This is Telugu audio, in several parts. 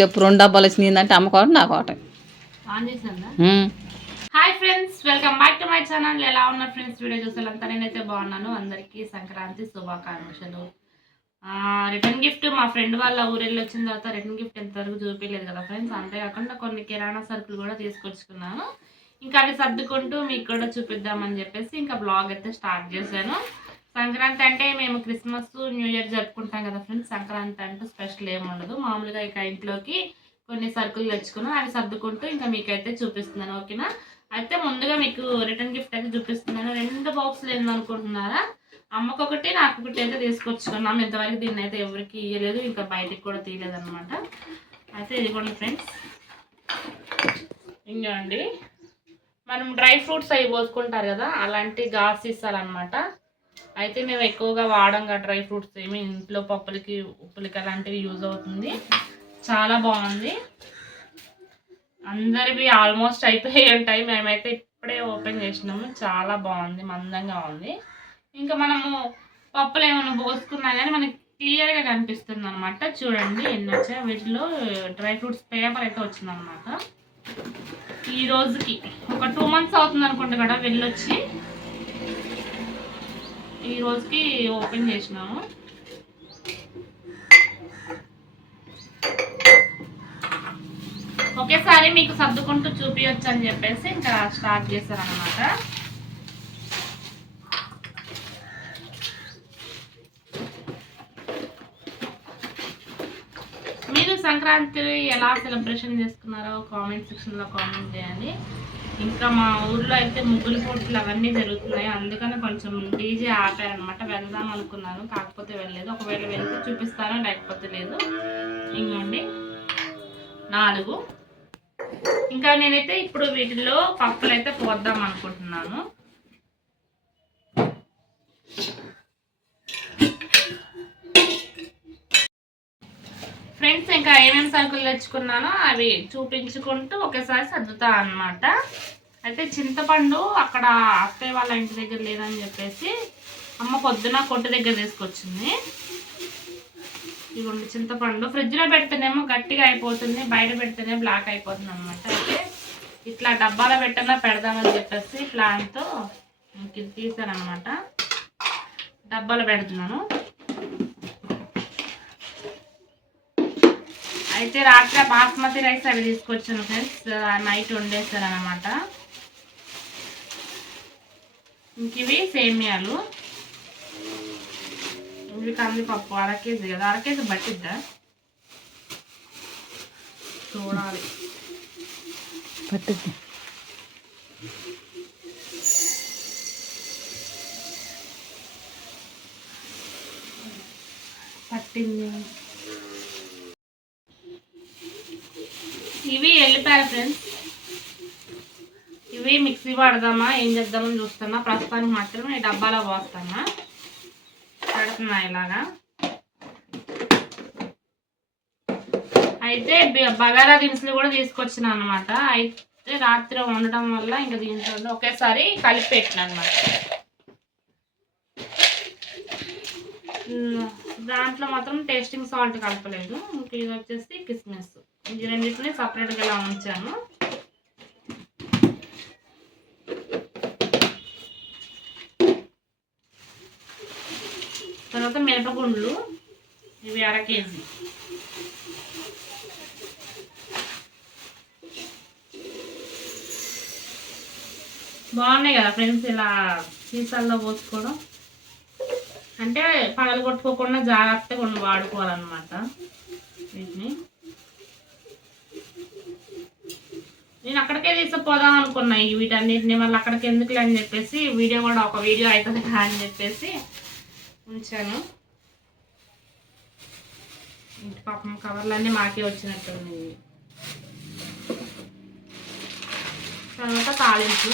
చెప్పు రెండు డబ్బాలు వచ్చిందంటే నాకు ఒకటి ఆన్ చేసిందా ఉమ్. Hi friends welcome back to my channel ఎలా ఉన్నారు ఫ్రెండ్స్ వీడియో చూసాలంతా నేనైతే బాగున్నాను. అందరికీ సంక్రాంతి శుభాకాంక్షలు. రిటర్న్ గిఫ్ట్ మా ఫ్రెండ్ వాళ్ళ ఊరెళ్ళి వచ్చిన తర్వాత రిటర్న్ గిఫ్ట్ ఎంతవరకు చూపించలేదు కదా ఫ్రెండ్స్ అంతేకాకుండా కొన్ని కిరాణా సరుకులు కూడా తీసుకొచ్చుకున్నాను. ఇంకా అవి సర్దుకుంటూ మీకు కూడా చూపిద్దామని చెప్పేసి ఇంకా బ్లాగ్ అయితే స్టార్ట్ చేశాను. సంక్రాంతి అంటే మేము క్రిస్మస్ న్యూ ఇయర్ జరుపుకుంటాం కదా ఫ్రెండ్స్. సంక్రాంతి అంటూ స్పెషల్ ఏమి ఉండదు. మామూలుగా ఇక ఇంట్లోకి కొన్ని సరుకులు తెచ్చుకున్నాను అవి సర్దుకుంటూ ఇంకా మీకైతే చూపిస్తున్నాను ఓకేనా? అయితే ముందుగా మీకు రిటర్న్ గిఫ్ట్ అయితే చూపిస్తున్నాను. రెండు బాక్సులు ఏందనుకుంటున్నారా అమ్మకు ఒకటి నాకు ఒకటి అయితే తీసుకొచ్చుకున్నాం. ఇంతవరకు దీన్ని అయితే ఎవరికి ఇవ్వలేదు ఇంకా బయటికి కూడా తీయలేదు అనమాట అయితే ఇదిగోండి ఫ్రెండ్స్. ఇంకా అండి మనం డ్రై ఫ్రూట్స్ అవి పోసుకుంటారు కదా అలాంటి గాస్ అనమాట అయితే మేము ఎక్కువగా వాడం డ్రై ఫ్రూట్స్ ఏమి ఇంట్లో పప్పులకి ఉప్పులకి అలాంటివి యూజ్ అవుతుంది. చాలా బాగుంది. అందరివి ఆల్మోస్ట్ అయిపోయి ఉంటాయి మేమైతే ఇప్పుడే ఓపెన్ చేసినాము. చాలా బాగుంది. మందంగా ఉంది. ఇంకా మనము పప్పులు ఏమైనా పోసుకున్నా కానీ మనకి క్లియర్గా కనిపిస్తుంది అనమాట చూడండి ఎన్ని వచ్చాయి. వీటిలో డ్రై ఫ్రూట్స్ పేపర్ అయితే వచ్చిందనమాట ఈ రోజుకి ఒక టూ మంత్స్ అవుతుంది అనుకుంటా కదా వెళ్ళొచ్చి. ఈ రోజుకి ఓపెన్ చేసినాము. ఒకేసారి మీకు సర్దుకుంటూ చూపించచ్చు అని చెప్పేసి ఇంకా స్టార్ట్ చేశారనమాట మీరు సంక్రాంతి ఎలా సెలబ్రేషన్ చేసుకున్నారో కామెంట్ సెక్షన్లో కామెంట్ చేయండి. ఇంకా మా ఊర్లో అయితే ముగ్గులు పోట్లు అవన్నీ జరుగుతున్నాయి. అందుకని కొంచెం డీజే ఆపారనమాట వెళ్దాం అనుకున్నాను. కాకపోతే వెళ్ళలేదు. ఒకవేళ వెళ్తే చూపిస్తాను లేకపోతే లేదు. ఇంకోండి. నాలుగు. ఇంకా నేనైతే ఇప్పుడు వీటిలో పప్పులు అయితే పోద్దాం అనుకుంటున్నాను ఫ్రెండ్స్ ఇంకా ఏమేమి సరుకులు తెచ్చుకున్నానో అవి చూపించుకుంటూ ఒకేసారి సర్దుతా అన్నమాట. అయితే చింతపండు అక్కడ అత్తయ్య వాళ్ళ ఇంటి దగ్గర లేదని చెప్పేసి అమ్మ పొద్దున కొట్టు దగ్గర తీసుకొచ్చింది. ఇవ్వండి చింతపండు. ఫ్రిడ్జ్లో పెడితేనేమో గట్టిగా అయిపోతుంది బయట పెడితేనే బ్లాక్ అయిపోతుంది అనమాట అయితే ఇట్లా డబ్బాలో పెట్టనా పెడదామని చెప్పేసి ప్లాన్తో ఇంక ఇది తీసానమాట డబ్బాలో పెడుతున్నాను. అయితే రాత్రి బాస్మతి రైస్ అవి తీసుకొచ్చాను ఫ్రెండ్స్. నైట్ వండేసాను అనమాట ఇంక ఇవి సేమియాలు. ఇవి కందిపప్పు అర కేజీ కదా అర కేజీ పట్టిద్దా? చూడాలి. పట్టుద్ది. పట్టింది. అయిపోయారు ఫ్రెండ్స్. ఇవి మిక్సీ పడదామా ఏం చేద్దామని చూస్తున్నా. ప్రస్తుతానికి మాత్రం ఈ డబ్బాలో పోస్తానా పెడుతున్నా ఇలాగా. అయితే బ- బగారా దినుసులు కూడా తీసుకొచ్చిన అనమాట అయితే రాత్రి వండడం వల్ల ఇంకా దీంట్లో ఒకేసారి కలిపి పెట్టిన అనమాట దాంట్లో మాత్రం టేస్టింగ్ సాల్ట్ కలపలేదు. ఇది వచ్చేసి కిస్మిస్. ఇది రెండింటిని సపరేట్గా ఇలా ఉంచాను. తర్వాత మిరపగుండ్లు ఇవి అర కేజీ. బాగున్నాయి కదా ఫ్రెండ్స్ ఇలా సీసాల్లో పోసుకోవడం? అంటే పగలు కొట్టుకోకుండా జాగ్రత్తగా కొన్ని వాడుకోవాలన్నమాట వీటిని. నేను అక్కడికే తీసుకుపోదాం అనుకున్నా ఈ వీటన్నిటిని. మళ్ళీ అక్కడికి ఎందుకులే అని చెప్పేసి వీడియో కూడా ఒక వీడియో అవుతుంది అని చెప్పేసి ఉంచాను. ఇంటి పాపం కవర్లన్నీ మాకే వచ్చినట్టు ఉన్నాయి తర్వాత తాలింపు.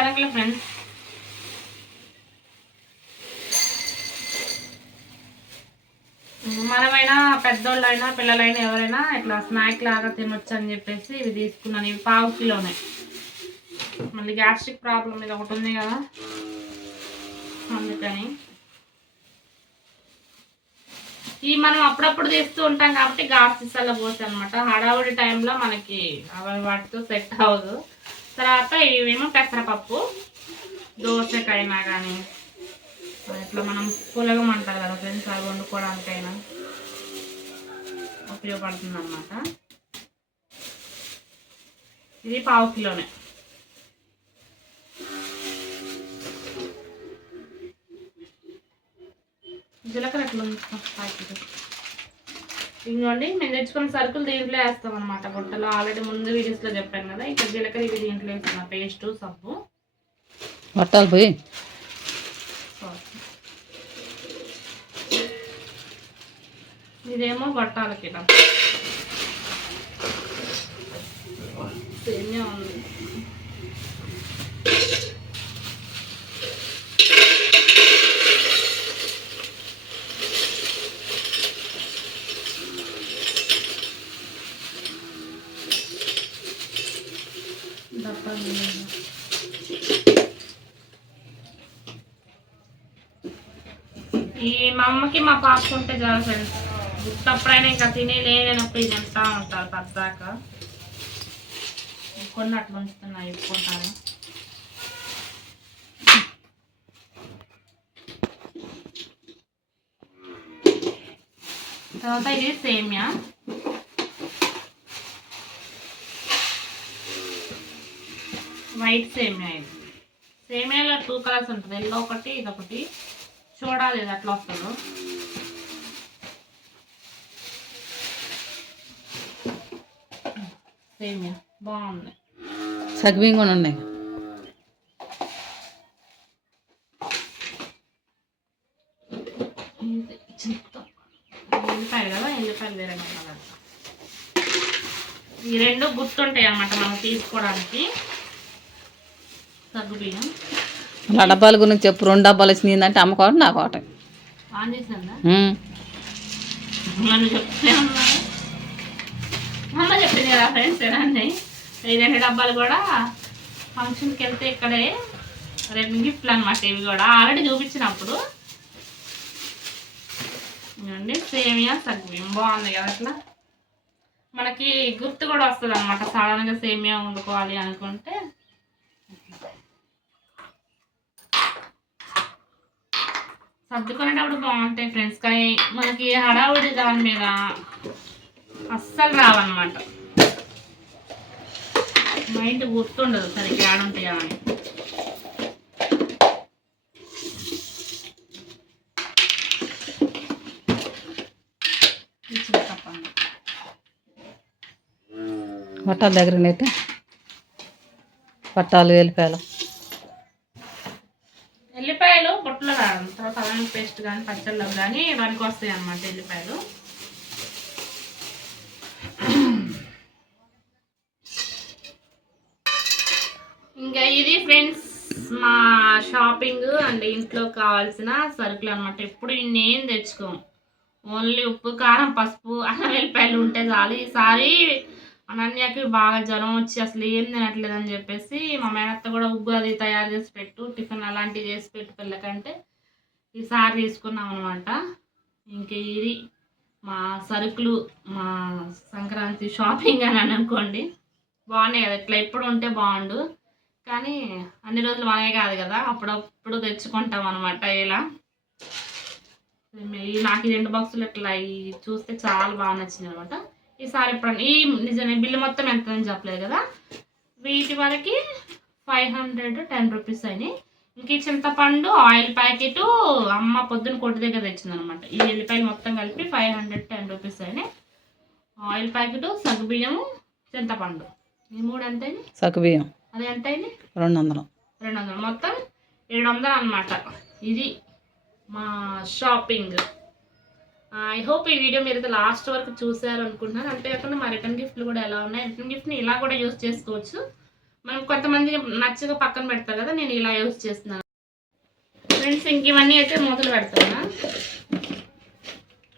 கலங்கல ஃப்ரெண்ட்ஸ் మనమైనా పెద్దోళ్ళైనా పిల్లలైనా ఎవరైనా ఇట్లా స్నాక్ లాగా తినొచ్చు అని చెప్పేసి ఇవి తీసుకున్నాను. ఇవి పావు కిలోనే. మళ్ళీ గ్యాస్ట్రిక్ ప్రాబ్లం ఇది ఒకటి ఉంది కదా. అందుకని. ఈ మనం అప్పుడప్పుడు తీస్తూ ఉంటాం కాబట్టి గాస్ సీసాలో పోసి అనమాట హడావుడి టైంలో మనకి అవి వాటితో సెట్ అవ్వదు. తర్వాత ఇవేమో పెసరపప్పు దోశకైనా కానీ ఇట్లా మనం పులగం అంటారు కదా ఫ్రెండ్స్ అవి వండుకోవడానికైనా ఉపయోగపడుతుంది అన్నమాట ఇది పావు కిలోనే. జీలకర్ర ఎట్లా ఇంకోండి మేము తెచ్చుకున్న సరుకులు దీంట్లో వేస్తాం అనమాట గుట్టలో ఆల్రెడీ ముందు వీడియోస్లో చెప్పాను కదా ఇక్కడ జీలకర్ర ఇది దీంట్లో వేస్తున్నా పేస్ట్ సబ్బు. పట్టాలు పోయి. ఇదేమో ఇలా. సేమియా ఉంది. ఈ మా అమ్మకి మా పాప ఉంటే చాలా ఫ్రెండ్స్ గుర్తప్పుడైనా ఇంకా తినేలేనప్పుడు ఇది తింటా ఉంటారు పద్దాక. కొన్ని అట్లా ఉంచుతున్నా ఇప్పుకుంటాను తర్వాత ఇది సేమియా. వైట్ సేమియా ఇది. సేమియాలో టూ కలర్స్ ఉంటుంది. ఎల్లో ఒకటి ఇది ఒకటి. చూడాలి ఇది ఎట్లా వస్తుందో. సేమియా బాగుంది. సగ్బియ్యం కూడా ఉన్నాయి. ఎల్లిపాయలు కదా ఎల్లిపాయలు వేరే కలర్. ఈ రెండు గుర్తుంటాయి అన్నమాట మనం తీసుకోవడానికి. సగ్గు బియ్యం అలా డబ్బాల గురించి చెప్పు. రెండు డబ్బాలు వచ్చినాయి అంటే అమ్మకోటి నాకు ఒకటి ఆన్ చేసిందా. నన్ను అమ్మ. చెప్పింది కదా ఫ్రెండ్స్ ఏనండి. ఈ రెండు డబ్బాలు కూడా ఫంక్షన్కి వెళ్తే ఇక్కడే రెండు గిఫ్ట్లు అనమాట ఇవి కూడా. ఆల్రెడీ చూపించినప్పుడు. ఇవ్వండి సేమియా సగ్గుబియ్యం. బాగుంది కదా అట్లా? మనకి గుర్తు కూడా వస్తుంది అనమాట సడన్గా సేమియా వండుకోవాలి అనుకుంటే. సర్దుకునేటప్పుడు బాగుంటాయి ఫ్రెండ్స్ కానీ మనకి హడావుడి దాని మీద అస్సలు రావన్నమాట. మైండ్ గుర్తుండదు సరిగ్గా ఆడుంటాయా అని పట్టాల దగ్గర పట్టాలు వెళ్ళిపోయాలి ఎల్లిపాయలు బుట్టలో రావడం పేస్ట్ కానీ పచ్చళ్ళు కానీ వానికి వస్తాయి అన్నమాట ఎల్లిపాయలు. ఇంకా ఇది ఫ్రెండ్స్ మా షాపింగ్ అండ్ ఇంట్లో కావాల్సిన సరుకులు అనమాట ఎప్పుడు నేను తెచ్చుకోం. ఓన్లీ ఉప్పు కారం పసుపు అల్లం వెల్లిపాయలు ఉంటే చాలు. ఈసారి అనన్యకి బాగా జ్వరం వచ్చి అసలు ఏం తినట్లేదు అని చెప్పేసి మా మేనత్త కూడా ఉగ్గు అది తయారు చేసి పెట్టు టిఫిన్ అలాంటివి చేసి పెట్టు పిల్లకంటే. ఈసారి తీసుకున్నాం అనమాట ఇంక ఇది మా సరుకులు మా సంక్రాంతి షాపింగ్ అని అనుకోండి. బాగున్నాయి కదా ఇట్లా ఎప్పుడు ఉంటే బాగుండు. కానీ అన్ని రోజులు మనమే కాదు కదా అప్పుడప్పుడు తెచ్చుకుంటాం అనమాట ఇలా. నాకు ఈ రెండు బాక్సులు ఇట్లా ఈ చూస్తే చాలా బాగా నచ్చింది అనమాట ఈసారి ఎప్పుడన్నా ఈ నిజమే బిల్లు మొత్తం ఎంత అని చెప్పలేదు కదా. వీటి వరకు ఫైవ్ హండ్రెడ్ టెన్ రూపీస్ అయినాయి. ఇంక చింతపండు ఆయిల్ ప్యాకెట్ అమ్మ పొద్దున కొట్టు దగ్గర తెచ్చింది అనమాట ఈ ఎల్లిపాయలు మొత్తం కలిపి ఫైవ్ హండ్రెడ్ టెన్ రూపీస్ అయినాయి ఆయిల్ ప్యాకెట్ సగ్గుబియ్యము చింతపండు. ఈ మూడు ఎంత అయినాయి సగ్గుబియ్యం అది ఎంత అయింది రెండు వందలు రెండు వందలు మొత్తం ఏడు వందలు అనమాట ఇది మా షాపింగ్. ఐ హోప్ ఈ వీడియో మీరు అయితే లాస్ట్ వరకు చూసారు అనుకుంటున్నాను అంతేకాకుండా మా రిటర్న్ గిఫ్ట్లు కూడా ఎలా ఉన్నాయి? రిటర్న్ గిఫ్ట్ని ఇలా కూడా యూస్ చేసుకోవచ్చు. మనం కొంతమంది నచ్చగా పక్కన పెడతారు కదా నేను ఇలా యూస్ చేస్తున్నాను. ఫ్రెండ్స్ ఇంక ఇవన్నీ అయితే మూతలు పెడతాను.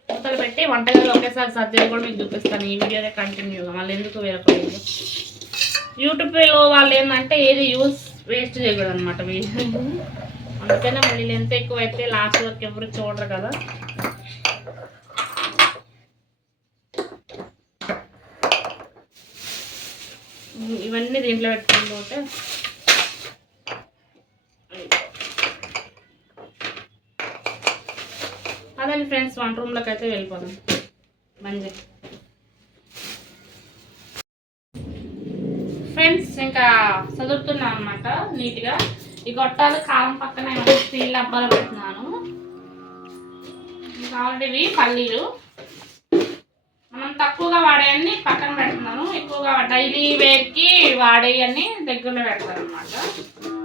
మూతలు పెట్టి వంటగదిలో ఒకేసారి సర్దేది కూడా మీకు చూపిస్తాను. ఈ వీడియోనే కంటిన్యూగా మళ్ళీ ఎందుకు వేరొక వీడియో యూట్యూబ్లో వాళ్ళు ఏంటంటే ఏది యూస్ వేస్ట్ చేయకూడదు అనమాట అందుకనే మళ్ళీ ఎంత ఎక్కువ అయితే లాస్ట్ వరకు ఎవరు చూడరు కదా. ఇవన్నీ దీంట్లో పెట్టుకుంటే అదండి ఫ్రెండ్స్ వంట రూమ్లోకి అయితే వెళ్ళిపోదాం. మంచి ఫ్రెండ్స్ ఇంకా చదువుతున్నాను అనమాట నీట్గా. ఈ గొట్టాలు కారం పక్కన స్టీల్ డబ్బాలు పెడుతున్నాను. ఇంకా ఆల్రెడీ పల్లీలు. తక్కువగా వాడేయన్ని పక్కన పెడుతున్నాను. ఎక్కువగా డైలీ వేర్కి వాడేయన్ని దగ్గరలో పెడతాను అనమాట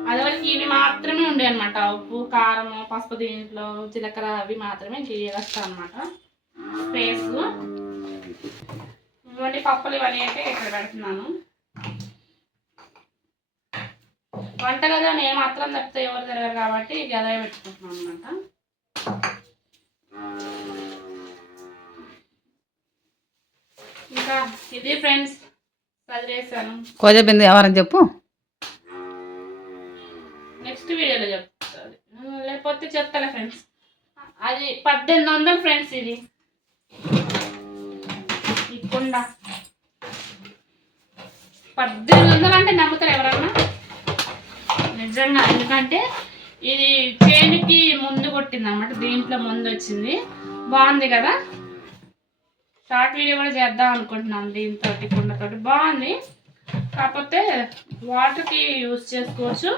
అదివరకు ఇవి మాత్రమే ఉండే అనమాట ఉప్పు కారం పసుపు దీంట్లో జీలకర్ర అవి మాత్రమే వేస్తాను అనమాట స్పేస్ ఇవన్నీ పప్పులు ఇవన్నీ అయితే ఇక్కడ పెడుతున్నాను. వంట వంటగదిలో నేను మాత్రం తప్పితే ఎవరు తిరగరు కాబట్టి గదే పెట్టుకుంటున్నాను అనమాట ఇది ఫ్రెండ్స్ చదివేసాను కోజబింది ఎవరని చెప్పు. నెక్స్ట్ వీడియోలో చెప్తాది. లేకపోతే చెప్తాలే ఫ్రెండ్స్. అది పద్దెనిమిది వందలు ఫ్రెండ్స్ ఇది. ఈ కుండ. పద్దెనిమిది వందలు అంటే నమ్ముతారు ఎవరన్నా? నిజంగా ఎందుకంటే ఇది చేనికి ముందు కొట్టింది అనమాట దీంట్లో ముందు వచ్చింది. బాగుంది కదా? షార్ట్ వీడియో కూడా చేద్దాం అనుకుంటున్నాను దీంతో కుండతోటి. బాగుంది. కాకపోతే వాటర్కి యూస్ చేసుకోవచ్చు.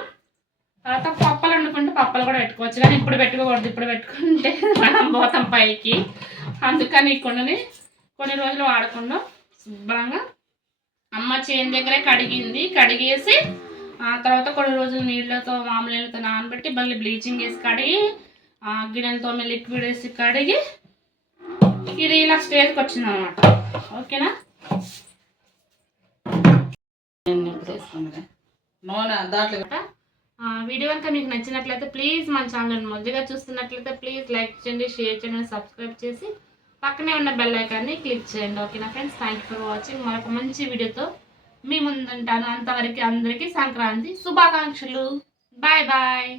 తర్వాత పప్పలు వండుకుంటే పప్పలు కూడా పెట్టుకోవచ్చు. కానీ ఇప్పుడు పెట్టుకోకూడదు. ఇప్పుడు పెట్టుకుంటే మనం పోతాం పైకి. అందుకని ఈ కుండని కొన్ని రోజులు వాడకుండా శుభ్రంగా అమ్మ చేను దగ్గరే కడిగింది. కడిగేసి ఆ తర్వాత కొన్ని రోజులు నీళ్ళతో మామూలు నీళ్ళతో నానబెట్టి మళ్ళీ బ్లీచింగ్ వేసి కడిగి గిన్నెలతో లిక్విడ్ వేసి కడిగి ఇది ఇలా స్టేజ్కి వచ్చింది అనమాట ఓకేనా? నూనె దాంట్లో వీడియో కనుక మీకు నచ్చినట్లయితే ప్లీజ్ మన ఛానల్ మొదటిగా చూస్తున్నట్లయితే ప్లీజ్ లైక్ చేయండి షేర్ చేయండి సబ్స్క్రైబ్ చేసి పక్కనే ఉన్న బెల్ ఐకాన్ని క్లిక్ చేయండి. ఓకేనా ఫ్రెండ్స్? థ్యాంక్ ఫర్ వాచింగ్ మరొక మంచి వీడియోతో మీ ముందుంటాను అంతవరకు అందరికీ సంక్రాంతి శుభాకాంక్షలు. Bye bye